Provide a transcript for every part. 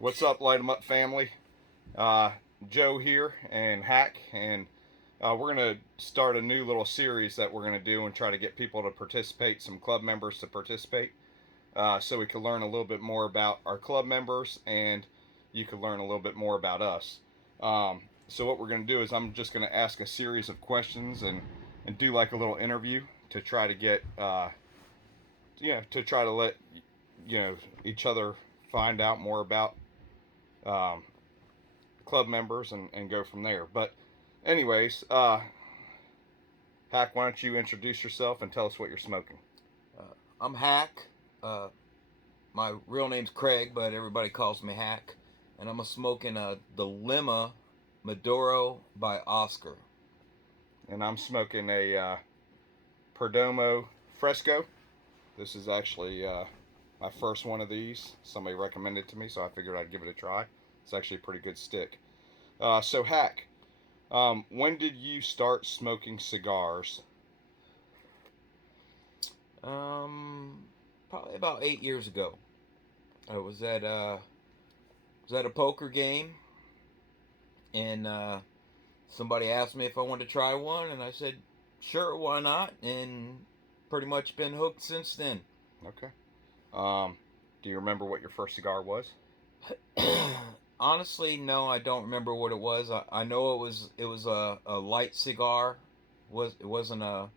What's up, Light 'em Up family? Uh, Joe here and Hack, and we're going to start a new little series that we're going to do and try to get people to participate, some club members to participate, so we can learn a little bit more about our club members and you can learn a little bit more about us. So, what we're going to do is I'm just going to ask a series of questions and do like a little interview to try to get, to try to let, each other find out more about um, club members and go from there. But, anyways, Hack, why don't you introduce yourself and tell us what you're smoking? I'm Hack. Uh, my real name's Craig, but everybody calls me Hack. And I'm smoking a Dilemma Maduro by Oscar. And I'm smoking a Perdomo Fresco. This is actually my first one of these. Somebody recommended it to me, so I figured I'd give it a try. It's actually a pretty good stick. So, Hack, when did you start smoking cigars? Um, Probably about 8 years ago. I was at a poker game, and somebody asked me if I wanted to try one, and I said, "Sure, why not?" And pretty much been hooked since then. Okay. Um, do you remember what your first cigar was? Honestly, no, I don't remember what it was. I know it was a light cigar. It wasn't a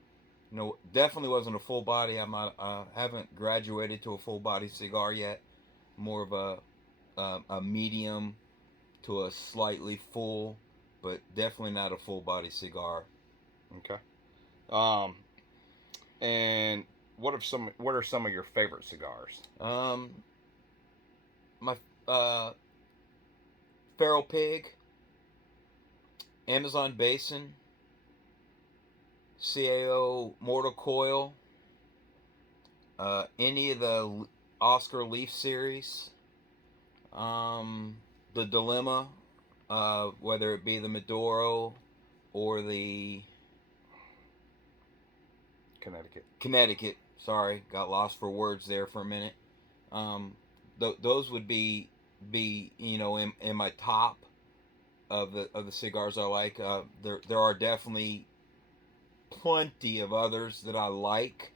definitely wasn't a full body. I haven't graduated to a full body cigar yet. More of a medium to a slightly full, but definitely not a full body cigar. Okay. Um, and what are some of your favorite cigars? Um, my Feral Pig, Amazon Basin, CAO Mortal Coil, any of the Oscar Leaf series, um, the Dilemma, whether it be the Maduro or the Connecticut. Connecticut. Sorry, got lost for words there for a minute. Um, those would be in my top of the cigars I like. There are definitely plenty of others that I like,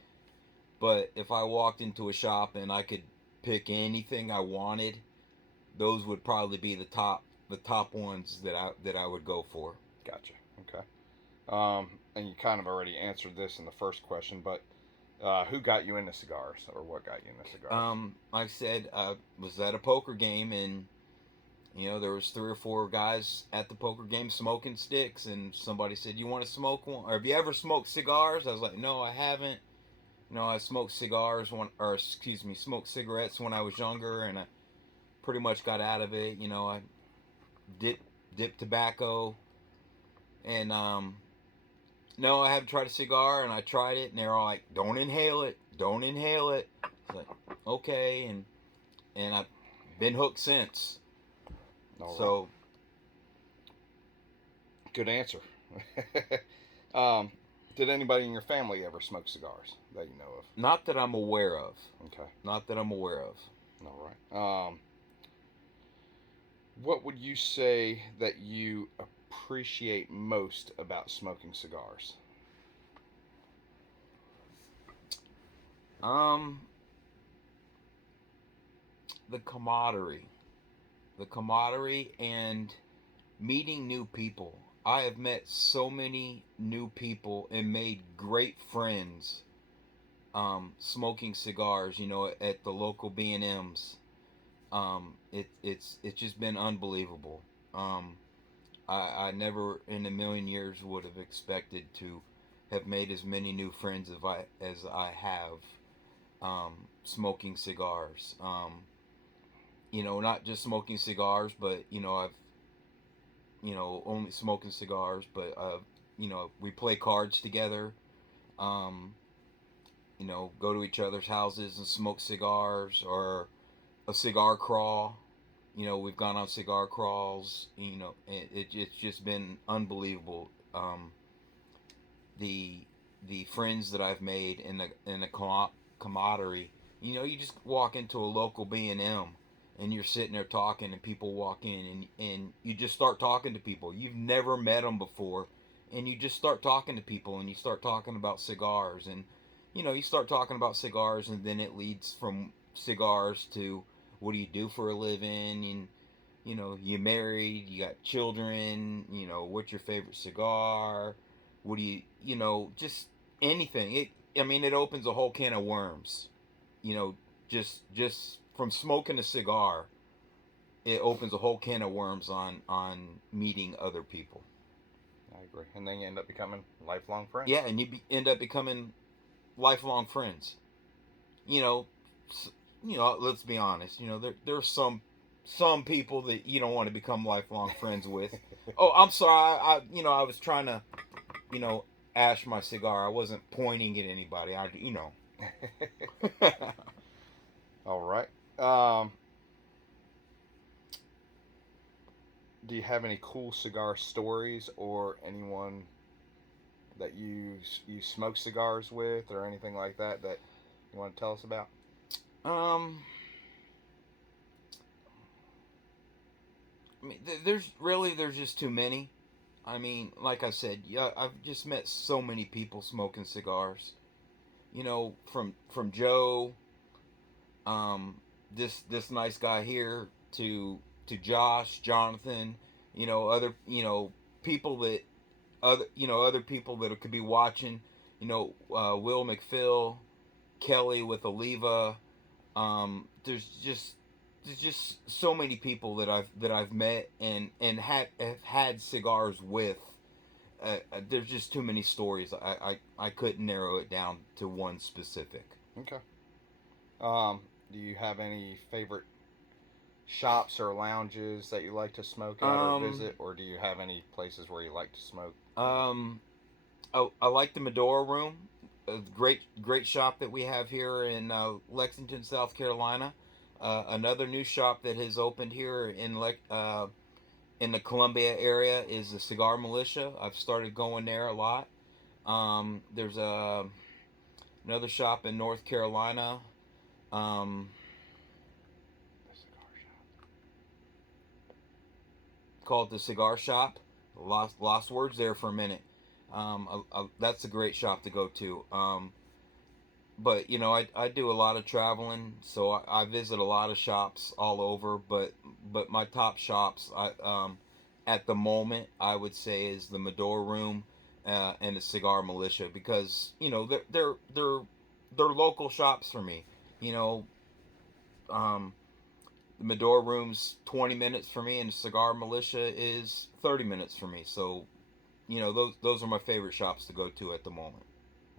but if I walked into a shop and I could pick anything I wanted, those would probably be the top ones that I would go for. Gotcha. Okay. And you kind of already answered this in the first question, but who got you into cigars, or what got you into cigars? Like I said, I was at a poker game, and there was 3 or 4 guys at the poker game smoking sticks, and somebody said, "You want to smoke one? Or have you ever smoked cigars?" I was like, "No, I haven't." I smoked cigars smoked cigarettes when I was younger, and I pretty much got out of it. I dip dip tobacco, and no, I haven't tried a cigar, and I tried it, and they're all like, "Don't inhale it, don't inhale it." It's like, okay, and I've been hooked since. All right. So, Good answer. um, did anybody in your family ever smoke cigars that you know of? not that I'm aware of. Okay. Not that I'm aware of. All right. What would you say that you appreciate most about smoking cigars? Um, the camaraderie, and meeting new people. I have met so many new people and made great friends. Smoking cigars, at the local B&Ms. It's just been unbelievable. Um, I never in a million years would have expected to have made as many new friends as I have, smoking cigars. Not just smoking cigars, but I've only smoking cigars, but we play cards together. Um, go to each other's houses and smoke cigars, or a cigar crawl. We've gone on cigar crawls. It's just been unbelievable. The the friends that I've made in the camaraderie. You just walk into a local B&M, and you're sitting there talking, and people walk in, and you just start talking to people. You've never met them before, and you just start talking to people, and you start talking about cigars, and you start talking about cigars, and then it leads from cigars to what do you do for a living, and you married, you got children, what's your favorite cigar, what do just anything. It opens a whole can of worms, you know, just from smoking a cigar, it opens a whole can of worms on meeting other people. I agree. And then you end up becoming lifelong friends. Yeah, and end up becoming lifelong friends. You know, let's be honest. There's some people that you don't want to become lifelong friends with. Oh, I'm sorry. I was trying to, you know, ash my cigar. I wasn't pointing at anybody. All right. Do you have any cool cigar stories or anyone that you smoke cigars with or anything like that you want to tell us about? um, there's just too many. Like I said, yeah, I've just met so many people smoking cigars. From Joe, um, this nice guy here, to Josh, Jonathan, other people that other people that could be watching, Will McPhill, Kelly with Oliva. There's just so many people that I've met and have had cigars with. There's just too many stories. I couldn't narrow it down to one specific. Okay. Do you have any favorite shops or lounges that you like to smoke at or visit, or do you have any places where you like to smoke? I like the Medora Room, a great shop that we have here in Lexington, South Carolina. Another new shop that has opened here in the Columbia area is the Cigar Militia. I've started going there a lot. There's another shop in North Carolina. Um, called the Cigar Shop. Lost words there for a minute. That's a great shop to go to. But I do a lot of traveling, so I visit a lot of shops all over. But my top shops, at the moment, I would say is the Medora Room, and the Cigar Militia, because they're local shops for me. You know, um, the Medora Room's 20 minutes for me, and the Cigar Militia is 30 minutes for me. So those are my favorite shops to go to at the moment.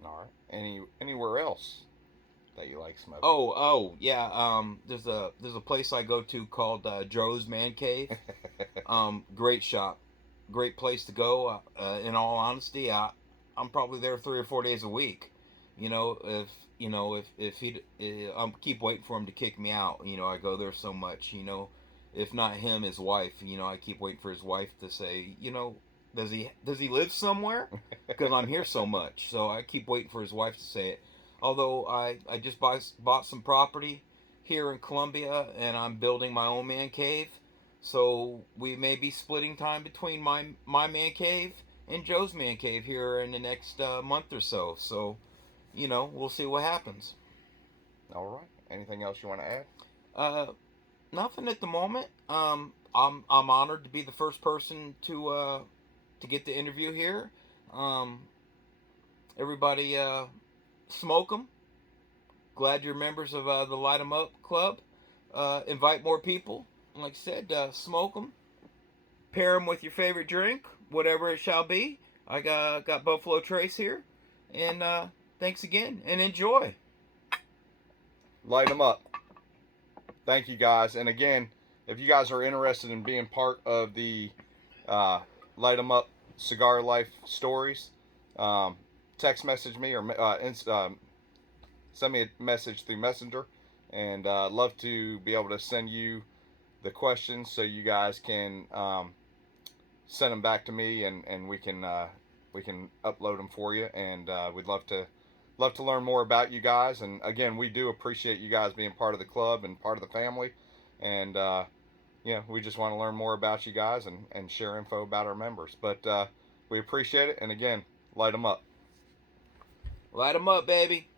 All right. Anywhere else that you like smoking? Yeah. There's a place I go to called Joe's Man Cave. Great shop, great place to go. In all honesty, I'm probably there 3 or 4 days a week. If he, I'm keep waiting for him to kick me out. I go there so much. If not him, his wife. I keep waiting for his wife to say, does he live somewhere? Because I'm here so much, so I keep waiting for his wife to say it. Although I just bought some property here in Columbia, and I'm building my own man cave, so we may be splitting time between my man cave and Joe's man cave here in the next month or so. So we'll see what happens. All right. Anything else you want to add? Uh, Nothing at the moment. I'm honored to be the first person to get the interview here. Um, Everybody, smoke them. Glad you're members of the Light 'em Up Club. Invite more people. Like I said, smoke them. Pair them with your favorite drink, whatever it shall be. I got Buffalo Trace here, and thanks again, and enjoy. Light them up. Thank you guys. And again, if you guys are interested in being part of the Light 'em Up Cigar Life stories, text message me or send me a message through Messenger, and love to be able to send you the questions so you guys can send them back to me, and we can upload them for you, and we'd love to learn more about you guys. And again, we do appreciate you guys being part of the club and part of the family, and we just want to learn more about you guys and share info about our members. But we appreciate it, and again, light them up. Light them up, baby.